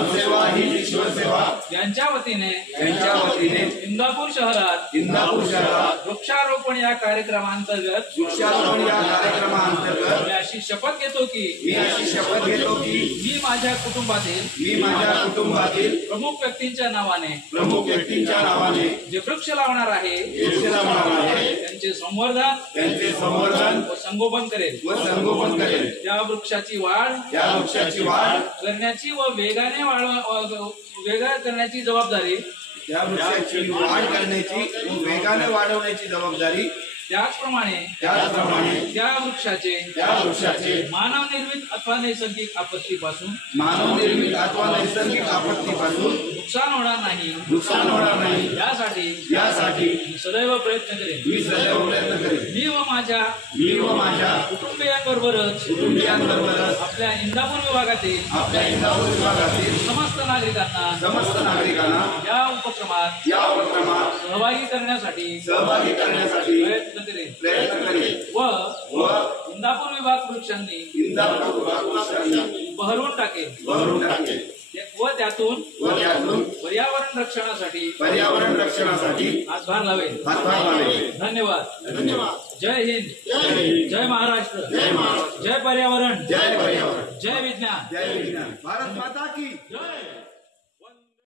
ग्रामसेवा ही विश्वसेवा यांच्या वतीने इंदापूर शहरात वृक्षारोपण या कार्यक्रमांतर्गत मी अशी शपथ घेतो की मी माझ्या कुटुंबातील प्रमुख व्यक्तींच्या नावाने जे वृक्ष लावणार आहे त्यांचे संवर्धन व संगोपन करेल त्या वृक्षाची वाढ करण्याची व वेगाने करण्याची जबाबदारी वाढवण्याची जबाबदारी त्याचप्रमाणे त्या वृक्षाचे मानव निर्मित अथवा नैसर्गिक आपत्तीपासून नुकसान होणार नाही यासाठी सदैव प्रयत्न करेन मी व माझ्या कुटुंबियांबरोबरच आपल्या इंदापूर विभागातील समस्त नागरिकांना या उपक्रमात सहभागी करण्यासाठी प्रयत्न करेन व इंदापूर विभाग वृक्षांनी बहरून टाकेल व त्यातून पर्यावरण रक्षणासाठी हातभार लावेल. धन्यवाद. जय हिंद, जय महाराष्ट्र, जय पर्यावरण, जय विज्ञान. भारत माता की जय.